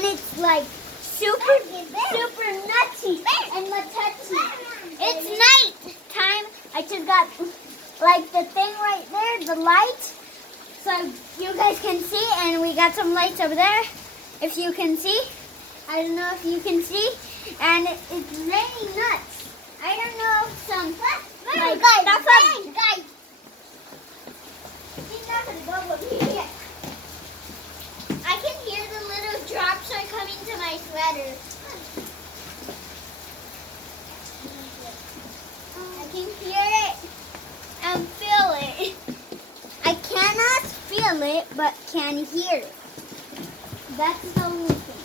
and it's like super nutty and matutty. It's night time. I just got like the thing right there, the light, so you guys can see, and we got some lights over there. If you can see, I don't know if you can see, and it's raining nuts. I don't know if some guys. He's not gonna go over here. I can hear the little drops are coming to my sweater. I can hear it and feel it. I cannot feel it, but can hear it. That's the only thing.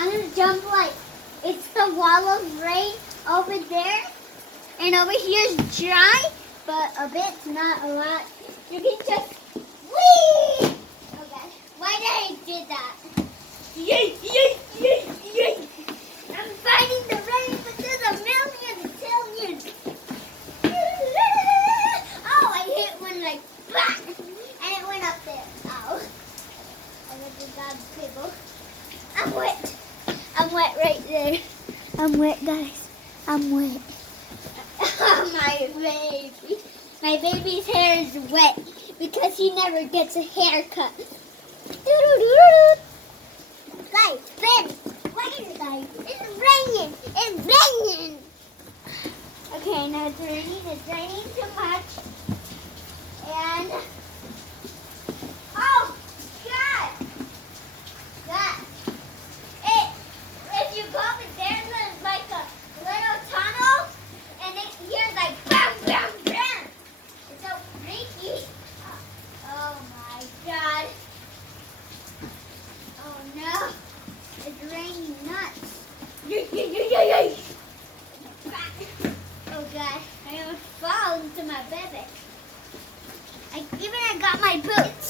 I'm gonna jump like it's the wall of rain over there, and over here is dry, but a bit, not a lot. You can just whee! Okay. Why did I do that? Yay! Yay! Yay! Yay! I'm fighting the rain, but there's a million zillion. Oh, I hit one like back, and it went up there. Ow! I got the dog table. I'm wet. I'm wet right there. I'm wet, guys. I'm wet. My baby. My baby's hair is wet because he never gets a haircut. Guys, Ben, what is it, guys? It's raining. It's raining. Okay, now it's raining. It's raining too much. And oh, God. God. If you go over there, there's like a little tunnel, and it hears like bam, bam, bam. It's so freaky. Oh my God. Oh no. It's raining nuts. Oh God. I almost fall into my baby. I got my boots.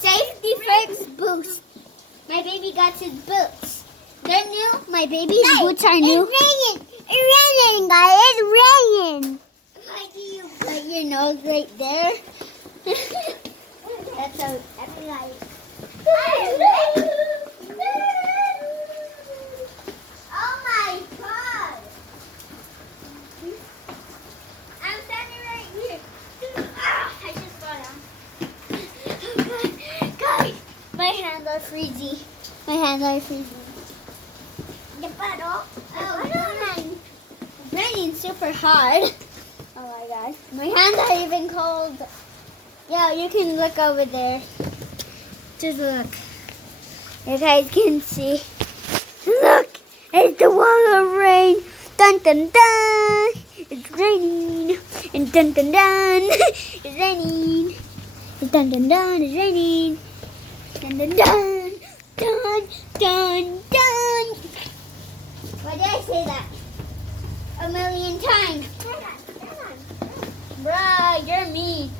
Safety first boots. My baby got his boots. They're new. My baby's boots are new. It's raining, guys. It's raining. Why do you put your nose right there? That's like. Oh my God! I'm standing right here. I just got on. Oh God, guys, my hands are freezing. My hands are freezing. The bottle. It's raining super hard. Oh my God. My hands are even cold. Yeah, you can look over there. Just look. You guys can see. Look! It's the wall of rain. Dun dun dun! It's raining. And dun dun dun! It's raining. It's dun dun dun! It's raining. Dun dun dun! Dun dun dun! Why did I say that? A million times. Bruh, you're mean.